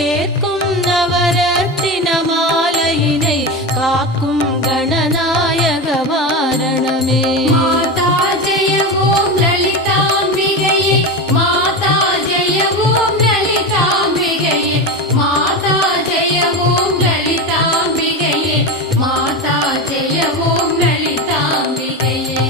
சேர்க்கும் நவரத்தின மாலையினை காக்கும் கணநாயக வாரணமே. மாதா ஜெய ஓம் லலிதாம்பிகையே, மாதா ஜெய ஓம் லலிதாம்பிகையே, மாதா ஜெய ஓம் லலிதாம்பிகையே, மாதா ஜெய ஓம் லலிதாம்பிகையே.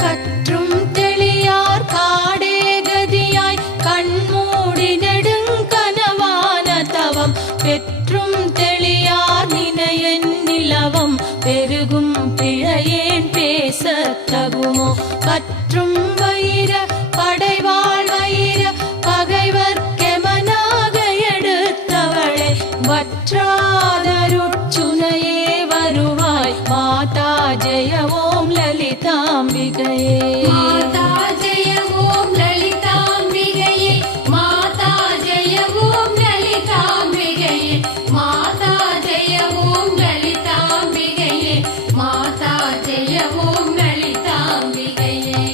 கற்றும் தெளியார் காடே கதியாய் கண்மூடி நெடுங்கனவான தவம் பெற்றும் தெளியார் நினையன் நிலவம் பெருகும் பிழையேன் பேசத் தகுமோ. கற்றும் வயிர படைவாள் வயிர பகைவர் கெமனாக எடுத்தவளே வற்றாதருட்சுனையே வருவாய் மாதா ஜெய ஓம் லலிதாம்பிகையே. மாதா ஜெய ஓம் லலிதாம்பிகையே, மாதா ஜெய ஓம் லலிதாம்பிகையே, மாதா ஜெய ஓம் லலிதாம்பிகையே, மாதா ஜெய ஓம் லலிதாம்பிகையே.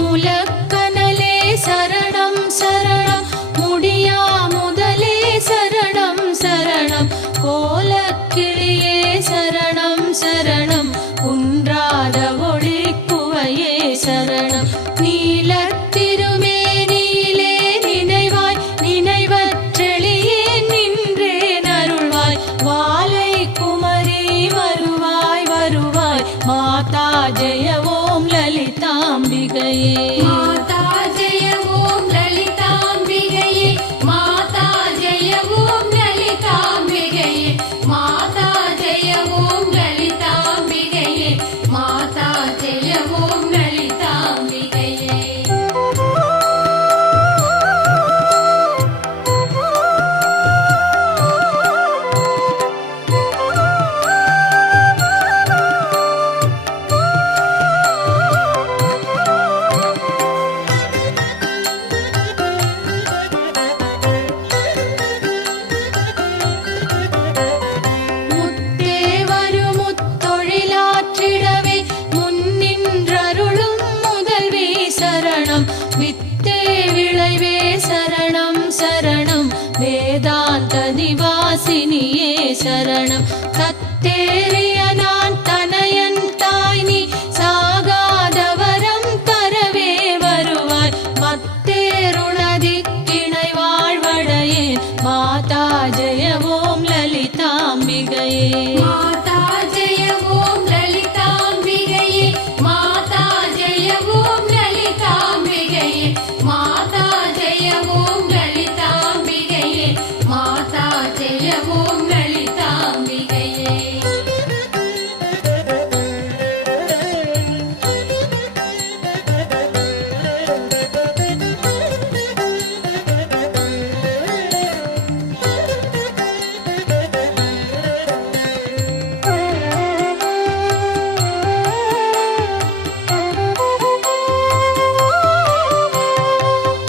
மூலக்கனலே சரணம் சரணம் முடியா முதலே சரணம் சரணம் கோலக்கிளியே சரணம் சரணம் குன்றாத ஒளிக்குவையே சரணம். நீலத்திருமேனியிலே நினைவாய் நினைவற்றெளியே நின்றே நருள்வாய் வாலை குமரி வருவாய் வருவாய் மாதா ஜெய ஓம் லலிதாம்பிகையே. மாதா ஜெய ஓம் லலிதாம்பிகையே, மாதா ஜெய ஓம் லலிதாம்பிகையே, மாதா ஜெய ஓம் லலிதாம்பிகையே, மாதா ஜெய ஓம் லலிதாம்பிகையே. முத்தே வருமுத்தொழிலாற்றிடவே முன்னின்றருளும் முதல்வே சரணம் வித்தே விளைவே சரணம் சரணம் வேதாந்த நிவாசினியே சரணம். தத்தேறிய நான் தனயன் தாய் நீ சாகாதவரம் தரவே வருவாய் மத்தேருணதி கிணை வாழ்வடையேன் மாதா ஜெய ஓம் லலிதாம்பிகையே. மாதா ஜெய ஓம் லலிதாம்பிகையே, மாதா ஜெய ஓம் லலிதாம்பிகையே, மாதா ஜெய ஓம் லலிதாம்பிகையே, மாதா ஜெய ஓம் லலிதாம்பிகையே.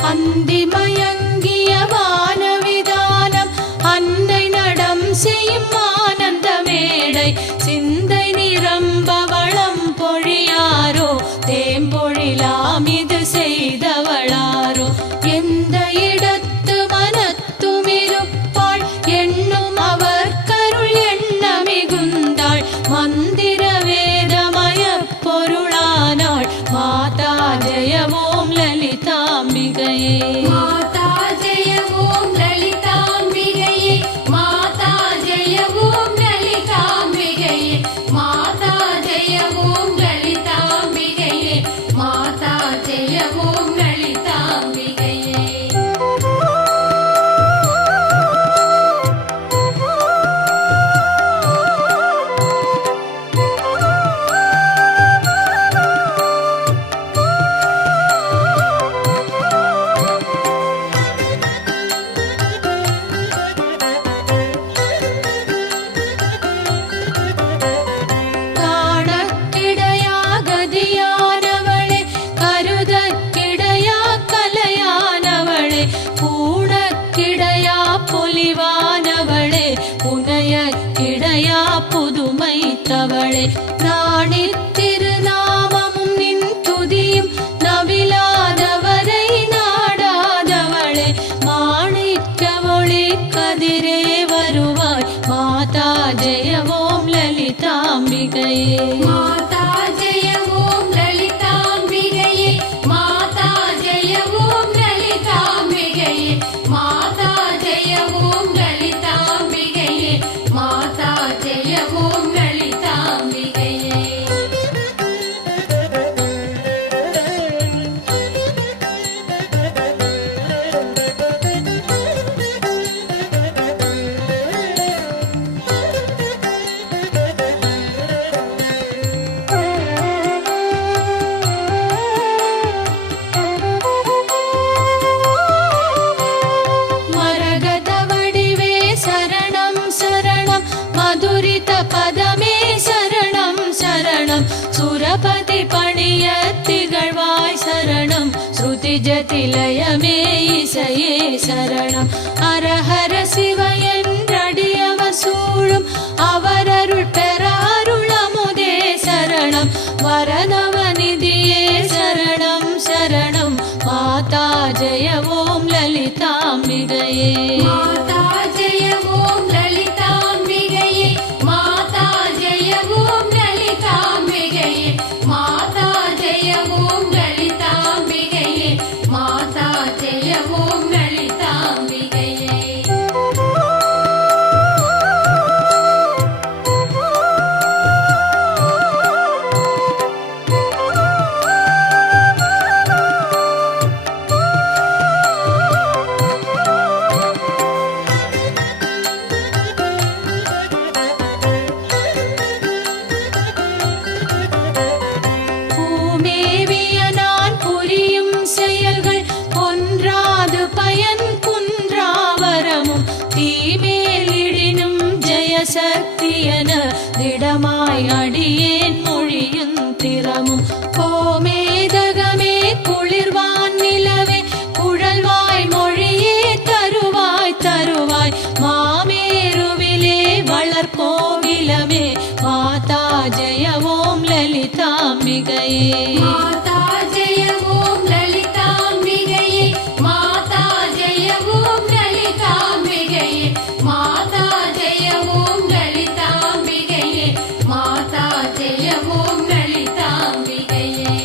அந்திமயங்கிய வானவிதானம் அன்னை நடம் செய்யும் ஆனந்த மேடை சிந்தை நிரம்ப வளம் பொழியாரோ தேம்பொழிலாம் இது செய்தவளாரோ. எந்த இடத்து மனத்துமிருப்பாள் எண்ணும் அவர் கருள் எண்ண மிகுந்தாள் மந்திர வேதமய பொருளானாள் மாதா ஜெய ஓம் லலிதாம்பிகையே. மாதா ஜெய ஓம் லலிதாம்பிகையே, மாதா ஜெய ஓம் லலிதாம்பிகையே, மாதா ஜெய ஓம் லலிதாம்பிகையே, மாதா ஜெய ஓம் லலிதாம்பிகையே. திஜதிலயமே இசையே சரணம் அரஹர சிவ என்றடியவ சூழும் அவரருள் பெற அருளமுதே சரணம் வரநவநிதியே சரணம் சரணம் மாதா ஜெய ஓம் லலிதாம்பிகையே மாதா ஜெய ஓம் லலிதாம்பிகையே மாதா ஜெய ஓம் லலிதாம்பிகையே மாதா ஜெய ஓம் லலிதாம்பிகையே மாதா ஜெய ஓம் லலிதாம்பிகையே பூமேவிய நான் புரியும் செயல்கள் ஒன்றாது பயன் குன்றாவரமும் தீமேலிடினும் ஜெய சக்தியன திடமாய் அடியேன் மொழியும் திறமும் கோமேதகமே குளிர்வான் நிலவே குழல்வாய் மொழியே தருவாய் தருவாய் மாமேருவிலே வளர்கோவிலமே மாதா ஜெய ஓம் லலிதாம்பிகையே மாதா ஜெய ஓம் லலிதாம்பிகையே மாதா ஜெய ஓம் லலிதாம்பிகையே மாதா ஜெய ஓம் லலிதாம்பிகையே மாதா ஜெய ஓம் லலிதாம்பிகையே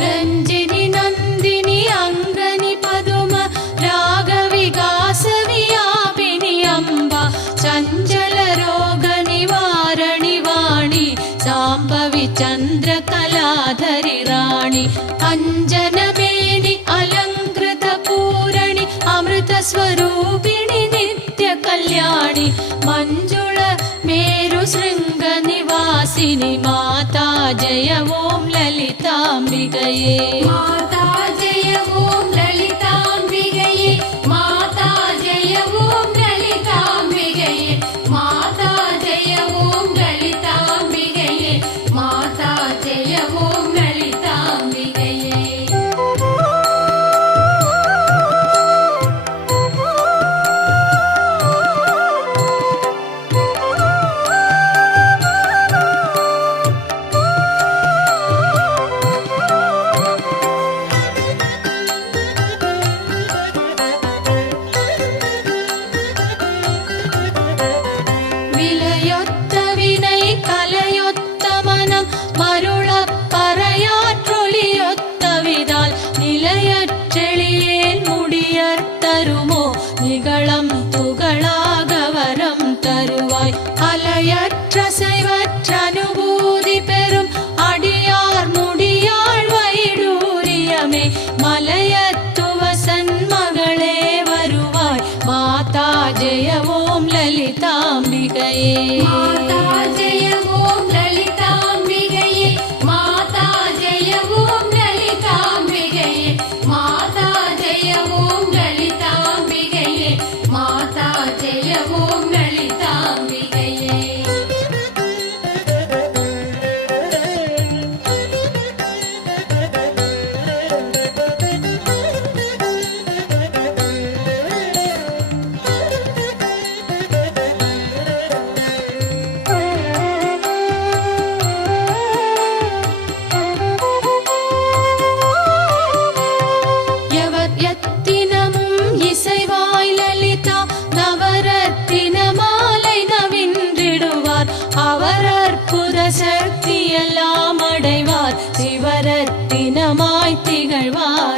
ரஞ்சினி நந்தினி அங்கனி பதும ராகவிகாச வியாபினி அம்பா சஞ்சல ரோக நிவாரணி வாணி சாம்பவி சந்திர கலாதரி ராணி அஞ்சனமேனி அலங்கிருத பூரணி அமிர்த ஸ்வரூபிணி நித்ய கல்யாணி மஞ்சுள மேரு சிருங்க நிவாசினி மாதா ஜெய ஓம் லலிதாம்பிகையே மாதா ஜெய ஓம் லலிதாம்பிகையே மாதா ஜெய ஓம் லலிதாம்பிகையே மாதா ஜெய ஓம் லலிதாம்பிகையே மாதா ஜெய ஓம் லலிதாம்பிகையே விலையொத்த வினை கலையொத்த மனம் மருளப் பறையாற்றொலியொத்த விதால் நிலையற்றெளியேல் முடியத்தருமோ நிகழம் துகளாக வரம் தருவாய் அலையற்ற செய்வற்ற அனுபூதி பெறும் அடியார் முடியாள் வைடூரியமே மலையத்துவசன் மகளே வருவாய் மாதா ஜெய ஓம் லலிதாம்பிகையே மாதா ஜெய ஓம் லலிதாம்பிகையே மாதா ஜெய ஓம் லலிதாம்பிகையே மாதா ஜெய ஓம் லலிதாம்பிகையே மாதா ஜெய ஓம் லலிதாம்பிகையே எத்தினமும் இசைவாய் லலிதா நவரத்தின மாலை நவின்றிடுவார் அவர் அற்புத சக்தியெல்லாம் அடைவார் சிவரத்தினமாய் திகழ்வார்